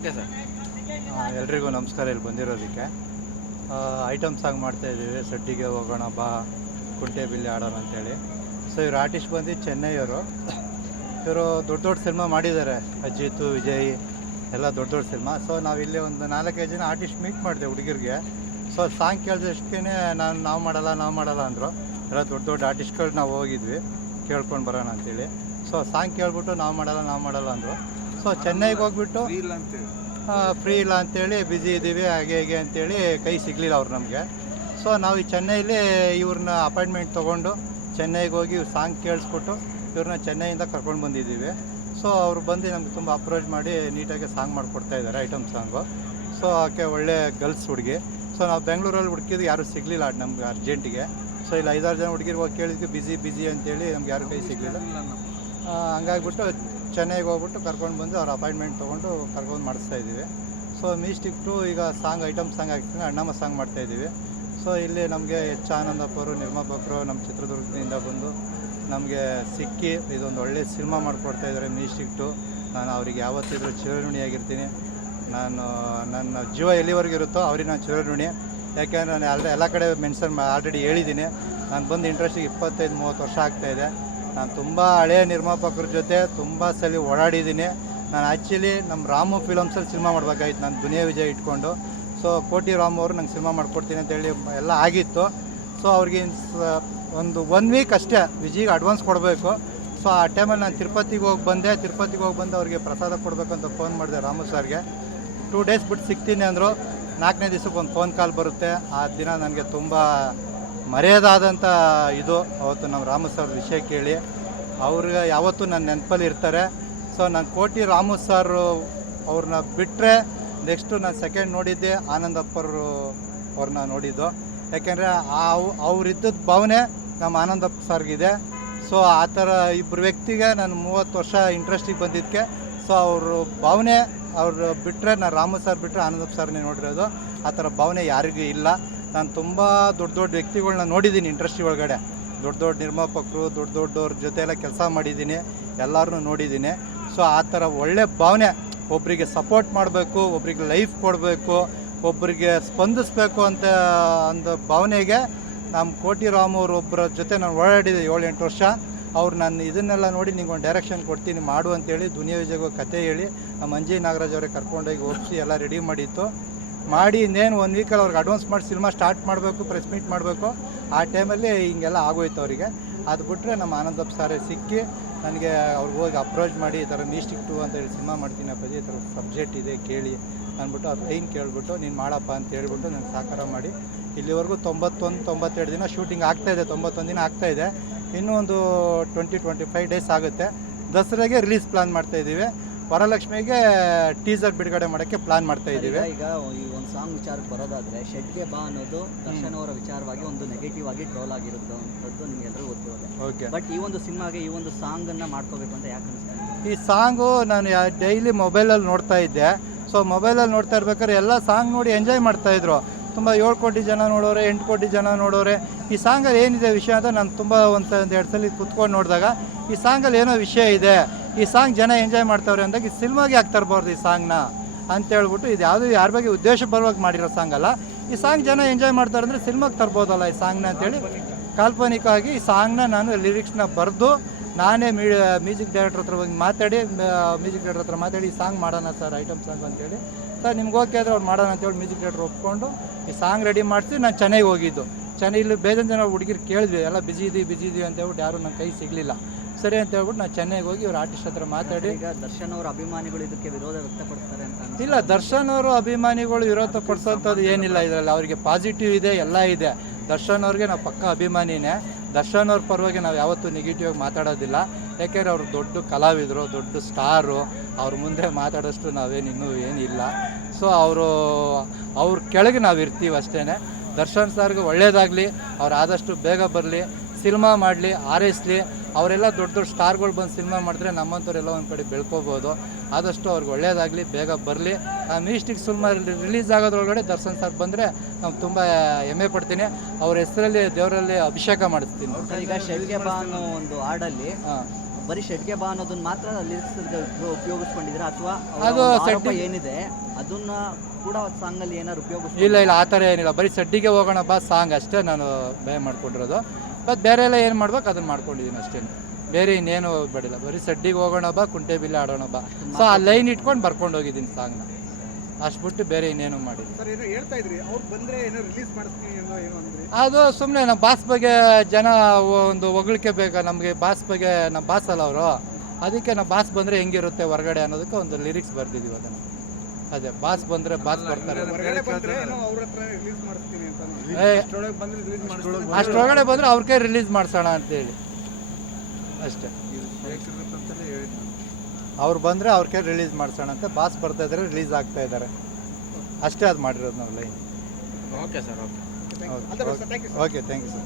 Okay sir. ಎಲ್ರಿಗೂ ನಮಸ್ಕಾರ. ಇಲ್ಲಿ ಬಂದಿರೋದಕ್ಕೆ ಐಟಮ್ ಸಾಂಗ್ ಮಾಡ್ತಾಯಿದ್ದೀವಿ. ಸಡ್ಡಿಗೆ ಹೋಗೋಣ ಬಾ, ಕುಂಟೆ ಬಿಲ್ಲಿ ಆಡೋಣ ಅಂತೇಳಿ. ಸೊ ಇವರು ಆರ್ಟಿಸ್ಟ್ ಬಂದು ಚೆನ್ನೈಯವರು. ಇವರು ದೊಡ್ಡ ದೊಡ್ಡ ಸಿನಿಮಾ ಮಾಡಿದ್ದಾರೆ, ಅಜಿತ್, ವಿಜಯ್ ಎಲ್ಲ ದೊಡ್ಡ ದೊಡ್ಡ ಸಿನಿಮಾ. ಸೊ ನಾವಿಲ್ಲಿ ಒಂದು 4-5 ಜನ ಆರ್ಟಿಸ್ಟ್ ಮೀಟ್ ಮಾಡಿದೆ ಹುಡುಗಿರಿಗೆ. ಸೊ ಸಾಂಗ್ ಕೇಳಿದಷ್ಟೇ ನಾವು ಮಾಡಲ್ಲ ಅಂದರು. ಎಲ್ಲ ದೊಡ್ಡ ದೊಡ್ಡ ಆರ್ಟಿಸ್ಟ್ಗಳು ನಾವು ಹೋಗಿದ್ವಿ ಕೇಳ್ಕೊಂಡು ಬರೋಣ ಅಂತೇಳಿ. ಸೊ ಸಾಂಗ್ ಕೇಳ್ಬಿಟ್ಟು ನಾವು ಮಾಡಲ್ಲ ಅಂದರು. ಸೊ ಚೆನ್ನೈಗೆ ಹೋಗ್ಬಿಟ್ಟು ಫ್ರೀ ಇಲ್ಲ ಅಂತೇಳಿ, ಬ್ಯುಸಿ ಇದ್ದೀವಿ ಹಾಗೆ ಹೀಗೆ ಅಂತೇಳಿ ಕೈ ಸಿಗಲಿಲ್ಲ ಅವ್ರು ನಮಗೆ. ಸೊ ನಾವು ಈ ಚೆನ್ನೈಲಿ ಇವ್ರನ್ನ ಅಪಾಯಿಂಟ್ಮೆಂಟ್ ತೊಗೊಂಡು ಚೆನ್ನೈಗೆ ಹೋಗಿ ಇವ್ರು ಸಾಂಗ್ ಕೇಳಿಸ್ಬಿಟ್ಟು ಇವ್ರನ್ನ ಚೆನ್ನೈಯಿಂದ ಕರ್ಕೊಂಡು ಬಂದಿದ್ದೀವಿ. ಸೊ ಅವ್ರು ಬಂದು ನಮ್ಗೆ ತುಂಬ ಅಪ್ರೋಚ್ ಮಾಡಿ ನೀಟಾಗಿ ಸಾಂಗ್ ಮಾಡಿಕೊಡ್ತಾಯಿದ್ದಾರೆ, ಐಟಮ್ ಸಾಂಗು. ಸೊ ಆಕೆ ಒಳ್ಳೆ ಗರ್ಲ್ಸ್ ಹುಡುಗಿ. ಸೊ ನಾವು ಬೆಂಗಳೂರಲ್ಲಿ ಹುಡುಕಿದ್ದು ಯಾರೂ ಸಿಗಲಿಲ್ಲ ನಮ್ಗೆ ಅರ್ಜೆಂಟಿಗೆ. ಸೊ ಇಲ್ಲಿ 5-6 ಜನ ಹುಡುಗಿರು ಹೋಗಿ ಕೇಳಿದ್ವಿ, ಬಿಸಿ ಅಂತೇಳಿ ನಮ್ಗೆ ಯಾರು ಕೈ ಸಿಗಲಿಲ್ಲ. ಹಂಗಾಗ್ಬಿಟ್ಟು ಚೆನ್ನೈಗೆ ಹೋಗ್ಬಿಟ್ಟು ಕರ್ಕೊಂಡು ಬಂದು ಅವ್ರ ಅಪಾಯಿಂಟ್ಮೆಂಟ್ ತೊಗೊಂಡು ಕರ್ಕೊಂಡು ಮಾಡಿಸ್ತಾಯಿದ್ದೀವಿ. ಸೊ ಮ್ಯೂಸಿಕ್ ಟು ಈಗ ಸಾಂಗ್ ಐಟಮ್ ಸಾಂಗ್ ಆಗ್ತೀನಿ, ಅಣ್ಣಮ್ಮ ಸಾಂಗ್ ಮಾಡ್ತಾಯಿದ್ದೀವಿ. ಸೊ ಇಲ್ಲಿ ನಮಗೆ ಎಚ್ ಆನಂದಪ್ಪರು ನಿರ್ಮಾಪಕರು ನಮ್ಮ ಚಿತ್ರದುರ್ಗದಿಂದ ಬಂದು ನಮಗೆ ಸಿಕ್ಕಿ ಇದೊಂದು ಒಳ್ಳೆ ಸಿನಿಮಾ ಮಾಡಿಕೊಡ್ತಾಯಿದ್ದಾರೆ ಮ್ಯೂಸಿಕ್ ಟು. ನಾನು ಅವ್ರಿಗೆ ಯಾವತ್ತಿದ್ರೂ ಚಿರಋಣಿಯಾಗಿರ್ತೀನಿ. ನನ್ನ ಜೀವ ಎಲ್ಲಿವರೆಗೂ ಇರುತ್ತೋ ಅವ್ರಿಗೆ ನಾನು ಚಿರಋಣಿ. ಯಾಕೆಂದರೆ ನಾನು ಎಲ್ಲ ಕಡೆ ಆಲ್ರೆಡಿ ಹೇಳಿದ್ದೀನಿ. ನಾನು ಬಂದು ಇಂಟ್ರೆಸ್ಟಿಗೆ 25-30 ವರ್ಷ ಆಗ್ತಾಯಿದೆ. ನಾನು ತುಂಬ ಹಳೆಯ ನಿರ್ಮಾಪಕರ ಜೊತೆ ತುಂಬ ಸಲ ಓಡಾಡಿದ್ದೀನಿ. ನಾನು ಆ್ಯಕ್ಚುಲಿ ನಮ್ಮ ರಾಮು ಫಿಲಮ್ಸಲ್ಲಿ ಸಿನಿಮಾ ಮಾಡ್ಬೇಕಾಗಿತ್ತು, ನಾನು ದುನಿಯಾ ವಿಜಯ್ ಇಟ್ಕೊಂಡು. ಸೊ ಕೋಟಿ ರಾಮು ಅವರು ನಂಗೆ ಸಿನಿಮಾ ಮಾಡ್ಕೊಡ್ತೀನಿ ಅಂತೇಳಿ ಎಲ್ಲ ಆಗಿತ್ತು. ಸೊ ಅವ್ರಿಗೆ ಒಂದು 1 ವೀಕ್ ಅಷ್ಟೇ ವಿಜಯ್ಗೆ ಅಡ್ವಾನ್ಸ್ ಕೊಡಬೇಕು. ಸೊ ಆ ಟೈಮಲ್ಲಿ ನಾನು ತಿರುಪತಿಗೆ ಹೋಗಿ ಬಂದು ಅವ್ರಿಗೆ ಪ್ರಸಾದ ಕೊಡಬೇಕಂತ ಫೋನ್ ಮಾಡಿದೆ ರಾಮು ಸರ್ಗೆ. 2 ಡೇಸ್ ಬಿಟ್ಟು ಸಿಗ್ತೀನಿ ಅಂದರು. 4ನೇ ದಿವಸಕ್ಕೆ ಒಂದು ಫೋನ್ ಕಾಲ್ ಬರುತ್ತೆ. ಆ ದಿನ ನನಗೆ ತುಂಬ ಮರೆಯೋದಾದಂಥ ಇದು. ಅವತ್ತು ನಮ್ಮ ರಾಮು ಸರ್ ವಿಷಯ ಕೇಳಿ ಅವ್ರಿಗೆ ಯಾವತ್ತೂ ನನ್ನ ನೆನಪಲ್ಲಿ ಇರ್ತಾರೆ. ಸೊ ನಾನು ಕೋಟಿ ರಾಮು ಸರ್ ಅವ್ರನ್ನ ಬಿಟ್ಟರೆ ನೆಕ್ಸ್ಟು ನಾನು ಸೆಕೆಂಡ್ ನೋಡಿದ್ದೆ ಆನಂದಪ್ಪರು ಅವ್ರನ್ನ ನೋಡಿದ್ದು. ಯಾಕೆಂದರೆ ಅವರಿದ್ದದ್ದು ಭಾವನೆ ನಮ್ಮ ಆನಂದಪ್ಪ ಸರ್ಗಿದೆ. ಸೊ ಆ ಥರ ಇಬ್ಬರು ವ್ಯಕ್ತಿಗೆ ನಾನು 30 ವರ್ಷ ಇಂಟ್ರೆಸ್ಟಿಗೆ ಬಂದಿದ್ದಕ್ಕೆ. ಸೊ ಅವರು ಭಾವನೆ ಅವ್ರು ಬಿಟ್ಟರೆ, ನಾನು ರಾಮು ಸರ್ ಬಿಟ್ಟರೆ ಆನಂದಪ್ಪ ಸರ್ನೇ ನೋಡಿರೋದು. ಆ ಥರ ಭಾವನೆ ಯಾರಿಗೂ ಇಲ್ಲ. ನಾನು ತುಂಬ ದೊಡ್ಡ ವ್ಯಕ್ತಿಗಳನ್ನ ನೋಡಿದ್ದೀನಿ ಇಂಡಸ್ಟ್ರಿ ಒಳಗಡೆ. ದೊಡ್ಡ ನಿರ್ಮಾಪಕರು, ದೊಡ್ಡವ್ರ ಜೊತೆ ಎಲ್ಲ ಕೆಲಸ ಮಾಡಿದ್ದೀನಿ, ಎಲ್ಲರನ್ನೂ ನೋಡಿದ್ದೀನಿ. ಸೊ ಆ ಥರ ಒಳ್ಳೆ ಭಾವನೆ, ಒಬ್ಬರಿಗೆ ಸಪೋರ್ಟ್ ಮಾಡಬೇಕು, ಒಬ್ರಿಗೆ ಲೈಫ್ ಕೊಡಬೇಕು, ಒಬ್ಬರಿಗೆ ಸ್ಪಂದಿಸಬೇಕು ಅಂತ ಒಂದು ಭಾವನೆಗೆ ನಮ್ಮ ಕೋಟಿ ರಾಮವ್ರು ಒಬ್ಬರ ಜೊತೆ ನಾನು ಓಡಾಡಿದೆ 7-8 ವರ್ಷ. ಅವ್ರು ನಾನು ಇದನ್ನೆಲ್ಲ ನೋಡಿ ನಿಂಗೆ ಒಂದು ಡೈರೆಕ್ಷನ್ ಕೊಡ್ತೀನಿ ಮಾಡು ಅಂತೇಳಿ ದುನಿಯಾ ವಿಜಯ್ಗೆ ಕತೆ ಹೇಳಿ ನಮ್ಮ ಅಂಜಿ ನಾಗರಾಜ್ ಅವರೇ ಕರ್ಕೊಂಡೋಗಿ ಒಪ್ಪಿಸಿ ಎಲ್ಲ ರೆಡಿ ಮಾಡಿತ್ತು. ಮಾಡಿ ಇನ್ನೇನು 1 ವೀಕಲ್ಲಿ ಅವ್ರಿಗೆ ಅಡ್ವಾನ್ಸ್ ಮಾಡಿ ಸಿನಿಮಾ ಸ್ಟಾರ್ಟ್ ಮಾಡಬೇಕು, ಪ್ರೆಸ್ ಮೀಟ್ ಮಾಡಬೇಕು. ಆ ಟೈಮಲ್ಲಿ ಹಿಂಗೆಲ್ಲ ಆಗೋಯ್ತು ಅವರಿಗೆ. ಅದು ಬಿಟ್ಟರೆ ನಮ್ಮ ಆನಂದಪ್ಪ ಸಾರೇ ಸಿಕ್ಕಿ ನನಗೆ ಅವ್ರಿಗೆ ಹೋಗಿ ಅಪ್ರೋಚ್ ಮಾಡಿ, ಈ ಥರ ಮ್ಯೂಸಿಕ್ ಟು ಅಂತೇಳಿ ಸಿನಿಮಾ ಮಾಡ್ತೀನಿ ಅಪ್ಪಾಜಿ, ಈ ಥರ ಸಬ್ಜೆಕ್ಟ್ ಇದೆ ಕೇಳಿ ಅಂದ್ಬಿಟ್ಟು ಅವ್ರು ಲೈನ್ ಕೇಳ್ಬಿಟ್ಟು ನೀನು ಮಾಡಪ್ಪ ಅಂತ ಹೇಳ್ಬಿಟ್ಟು ನನಗೆ ಸಾಕಾರ ಮಾಡಿ ಇಲ್ಲಿವರೆಗೂ 91-92 ದಿನ ಶೂಟಿಂಗ್ ಆಗ್ತಾಯಿದೆ. 91 ದಿನ ಆಗ್ತಾಯಿದೆ. ಇನ್ನೂ ಒಂದು 20-25 ಡೇಸ್ ಆಗುತ್ತೆ. ದಸರಾಗೆ ರಿಲೀಸ್ ಪ್ಲಾನ್ ಮಾಡ್ತಾಯಿದ್ದೀವಿ. ವರಲಕ್ಷ್ಮಿಗೆ ಟೀಸರ್ ಬಿಡುಗಡೆ ಮಾಡೋಕ್ಕೆ ಪ್ಲಾನ್ ಮಾಡ್ತಾ ಇದ್ದೀವಿ. ಈಗ ಈ ಒಂದು ಸಾಂಗ್ ವಿಚಾರಕ್ಕೆ ಬರೋದಾದರೆ, ಶೆಡ್ಗೆ ಬಾ ಅನ್ನೋದು ದರ್ಶನ್ ಅವರ ವಿಚಾರವಾಗಿ ಒಂದು ನೆಗೆಟಿವ್ ಆಗಿ ಟ್ರೋಲ್ ಆಗಿರುತ್ತಂಥದ್ದು ನಿಮಗೆಲ್ಲರಿಗೂ ಗೊತ್ತಿರೋದೆ. ಓಕೆ, ಬಟ್ ಈ ಒಂದು ಸಿನಿಮಾಗೆ ಈ ಒಂದು ಸಾಂಗನ್ನು ಮಾಡ್ಕೋಬೇಕು ಅಂತ ಯಾಕೆ ಅನಿಸ್ತಾ? ಈ ಸಾಂಗು ನಾನು ಡೈಲಿ ಮೊಬೈಲಲ್ಲಿ ನೋಡ್ತಾ ಇದ್ದೆ. ಸೊ ಮೊಬೈಲಲ್ಲಿ ನೋಡ್ತಾ ಇರ್ಬೇಕಾದ್ರೆ ಎಲ್ಲ ಸಾಂಗ್ ನೋಡಿ ಎಂಜಾಯ್ ಮಾಡ್ತಾಯಿದ್ರು. ತುಂಬ 7 ಕೋಟಿ ಜನ ನೋಡೋರೆ, 8 ಕೋಟಿ ಜನ ನೋಡೋರೆ. ಈ ಸಾಂಗಲ್ಲಿ ಏನಿದೆ ವಿಷಯ ಅಂತ ನಾನು ತುಂಬ ಒಂದು 2 ಸಲ ಕುತ್ಕೊಂಡು ನೋಡಿದಾಗ ಈ ಸಾಂಗಲ್ಲಿ ಏನೋ ವಿಷಯ ಇದೆ, ಈ ಸಾಂಗ್ ಜನ ಎಂಜಾಯ್ ಮಾಡ್ತಾವ್ರೆ ಅಂದಾಗ ಈ ಸಿನಿಮಾಗೆ ಆಗ್ತಾ ಇರ್ಬಾರ್ದು ಈ ಸಾಂಗ್ನ ಅಂತೇಳ್ಬಿಟ್ಟು, ಇದು ಯಾವುದೂ ಯಾರ ಬಗ್ಗೆ ಉದ್ದೇಶ ಬರುವಾಗಿ ಮಾಡಿರೋ ಸಾಂಗ್ ಅಲ್ಲ. ಈ ಸಾಂಗ್ ಜನ ಎಂಜಾಯ್ ಮಾಡ್ತಾರೆ ಅಂದರೆ ಸಿನಿಮಾಗೆ ತರ್ಬೋದಲ್ಲ ಈ ಸಾಂಗ್ನ ಅಂತೇಳಿ ಕಾಲ್ಪನಿಕವಾಗಿ ಈ ಸಾಂಗ್ನ ನಾನು ಲಿರಿಕ್ಸ್ನ ಬರೆದು ನಾನೇ ಮ್ಯೂಸಿಕ್ ಡೈರೆಕ್ಟರ್ ಹತ್ರ ಹೋಗಿ ಮಾತಾಡಿ ಈ ಸಾಂಗ್ ಮಾಡೋಣ ಸರ್, ಐಟಮ್ ಸಾಂಗ್ ಅಂತೇಳಿ. ಸರ್ ನಿಮ್ಗೆ ಓಕೆ ಆದರೆ ಅವ್ರು ಮಾಡೋಣ ಅಂತೇಳಿ ಮ್ಯೂಸಿಕ್ ಡೈರೆಕ್ಟರ್ ಒಪ್ಕೊಂಡು ಈ ಸಾಂಗ್ ರೆಡಿ ಮಾಡಿಸಿ ನಾನು ಚೆನ್ನೈಗೆ ಹೋಗಿದ್ದು. ಇಲ್ಲಿ ಬೇಜಾನ್ ಜನ ಹುಡುಗಿರು ಕೇಳಿದ್ವಿ, ಎಲ್ಲ ಬಿಜಿ ಇದೀವಿ ಅಂತ ಹೇಳ್ಬಿಟ್ಟು ಯಾರು ನನ್ನ ಕೈ ಸಿಗಲಿಲ್ಲ. ಸರಿ ಅಂತ ಹೇಳ್ಬಿಟ್ಟು ನಾನು ಚೆನ್ನೈಗೆ ಹೋಗಿ ಇವ್ರ ಆರ್ಟಿಸ್ಟ್ ಹತ್ರ ಮಾತಾಡಿ. ಈಗ ದರ್ಶನ್ ಅವರ ಅಭಿಮಾನಿಗಳು ಇದಕ್ಕೆ ವಿರೋಧ ವ್ಯಕ್ತಪಡಿಸ್ತಾರೆ ಅಂತ? ಇಲ್ಲ, ದರ್ಶನ್ ಅವರು ಅಭಿಮಾನಿಗಳು ವಿರೋಧ ಪಡಿಸೋಂಥದ್ದು ಏನಿಲ್ಲ ಇದರಲ್ಲಿ. ಅವರಿಗೆ ಪಾಸಿಟಿವ್ ಇದೆ, ಎಲ್ಲ ಇದೆ. ದರ್ಶನ್ ಅವ್ರಿಗೆ ನಾವು ಪಕ್ಕ ಅಭಿಮಾನಿನೇ. ದರ್ಶನ್ ಅವ್ರ ಪರವಾಗಿ ನಾವು ಯಾವತ್ತೂ ನೆಗೆಟಿವ್ ಆಗಿ ಮಾತಾಡೋದಿಲ್ಲ. ಯಾಕೆಂದರೆ ಅವರು ದೊಡ್ಡ ಕಲಾವಿದರು, ದೊಡ್ಡ ಸ್ಟಾರು. ಅವ್ರ ಮುಂದೆ ಮಾತಾಡೋಷ್ಟು ನಾವೇನಿನ್ನೂ ಏನಿಲ್ಲ. ಸೊ ಅವ್ರ ಕೆಳಗೆ ನಾವು ಇರ್ತೀವಿ ಅಷ್ಟೇ. ದರ್ಶನ್ ಸರ್ಗೆ ಒಳ್ಳೇದಾಗಲಿ, ಅವ್ರು ಆದಷ್ಟು ಬೇಗ ಬರಲಿ, ಸಿನಿಮಾ ಮಾಡಲಿ, ಹಾರೈಸಲಿ. ಅವರೆಲ್ಲ ದೊಡ್ಡ ಸ್ಟಾರ್ಗಳು ಬಂದು ಸಿನಿಮಾ ಮಾಡಿದ್ರೆ ನಮ್ಮಂಥವ್ರೆಲ್ಲ ಒಂದು ಕಡೆ ಬೆಳ್ಕೋಬೋದು. ಆದಷ್ಟು ಅವ್ರಿಗೆ ಒಳ್ಳೇದಾಗಲಿ, ಬೇಗ ಬರಲಿ. ಮ್ಯೂಸಿಕ್ ಸಿನಿಮಾ ರಿಲೀಸ್ ಆಗೋದ್ರೊಳಗಡೆ ದರ್ಶನ್ ಸರ್ ಬಂದರೆ ನಾವು ತುಂಬ ಹೆಮ್ಮೆ ಪಡ್ತೀನಿ. ಅವ್ರ ಹೆಸರಲ್ಲಿ ದೇವರಲ್ಲಿ ಅಭಿಷೇಕ ಮಾಡಿಸ್ತೀನಿ. ಈಗ ಶೆಡ್ಗೆ ಬಾ ಅನ್ನೋ ಒಂದು ಹಾಡಲ್ಲಿ ಬರೀ ಶೆಡ್ಗೆ ಬಾ ಅನ್ನೋದನ್ನ ಮಾತ್ರ ಲಿರಿಕ್ಸ್ ಉಪಯೋಗಿಸ್ಕೊಂಡಿದ್ದೀರಾ ಅಥವಾ ಅದು ಆರೋಪ ಸೆಡ್ಡಿ- ಏನಿದೆ ಅದನ್ನ ಕೂಡ ಸಾಂಗಲ್ಲಿ ಏನಾದ್ರು ಇಲ್ಲ ಇಲ್ಲ ಆ ಥರ ಏನಿಲ್ಲ, ಬರೀ ಸಡ್ಡಿಗೆ ಹೋಗೋಣ ಬಾ ಸಾಂಗ್ ಅಷ್ಟೇ ನಾನು ಭಯ ಮಾಡ್ಕೊಂಡಿರೋದು. ಮತ್ತು ಬೇರೆ ಎಲ್ಲ ಏನು ಮಾಡ್ಬೇಕು ಅದನ್ನು ಮಾಡ್ಕೊಂಡಿದ್ದೀನಿ ಅಷ್ಟೇ, ಬೇರೆ ಇನ್ನೇನು ಬೇಡಿಲ್ಲ. ಬರೀ ಸಡ್ಡಿಗೆ ಹೋಗೋಣ ಬಾ ಕುಂಟೆಬಿಲ್ಲೆ ಆಡೋಣ ಬಾ, ಸೊ ಆ ಲೈನ್ ಇಟ್ಕೊಂಡು ಬರ್ಕೊಂಡು ಹೋಗಿದ್ದೀನಿ ಸಾಂಗ್ನ, ಅಷ್ಟು ಬಿಟ್ಟು ಬೇರೆ ಇನ್ನೇನು ಮಾಡಿಲ್ಲ. ಸರ್ ಏನೋ ಹೇಳ್ತಾ ಇದ್ರಿ, ಅವ್ರು ಬಂದರೆ ಏನೋ ರಿಲೀಸ್ ಮಾಡಿಸ್ತೀನಿ ಏನೋ ಅಂದ್ರಿ. ಅದು ಸುಮ್ಮನೆ ನಮ್ಮ ಬಾಸ್ ಬಗ್ಗೆ ಜನ ಒಂದು ಹೊಗಳಿಕೆ ಬೇಕಾ ನಮಗೆ, ಬಾಸ್ ಬಗ್ಗೆ ನಮ್ಮ ಬಾಸ್ ಅಲ್ಲ ಅವರು, ಅದಕ್ಕೆ ನಮ್ಮ ಬಾಸ್ ಬಂದರೆ ಹೆಂಗಿರುತ್ತೆ ಹೊರಗಡೆ ಅನ್ನೋದಕ್ಕೆ ಒಂದು ಲಿರಿಕ್ಸ್ ಬರ್ತಿದ್ದೀವಿ ಅದನ್ನು. ಅದೇ ಬಾಸ್ ಬಂದರೆ ಬಾಸ್ ಬರ್ತಾರೆ, ಹೊರಗಡೆ ಬಂದರೆ ಏನೋ ಅವ್ರ ಹತ್ರ ರಿಲೀಸ್ ಮಾಡಿಸ್ತೀನಿ ಅಂತ. ಅಷ್ಟೊಳಗಡೆ ಬಂದರೆ ಅವ್ರ ಕೈ ರಿಲೀಸ್ ಮಾಡಿಸೋಣ ಅಂತೇಳಿ ಅಷ್ಟೇ. ಅವ್ರು ಬಂದರೆ ಅವ್ರ ಕೈ ರಿಲೀಸ್ ಮಾಡಿಸೋಣ ಅಂತ, ಬಾಸ್ ಬರ್ತಾ ಇದ್ದಾರೆ ರಿಲೀಸ್ ಆಗ್ತಾ ಇದ್ದಾರೆ ಅಷ್ಟೇ, ಅದು ಮಾಡಿರೋದು ನಾವು line. Okay sir, okay. Okay thank you sir.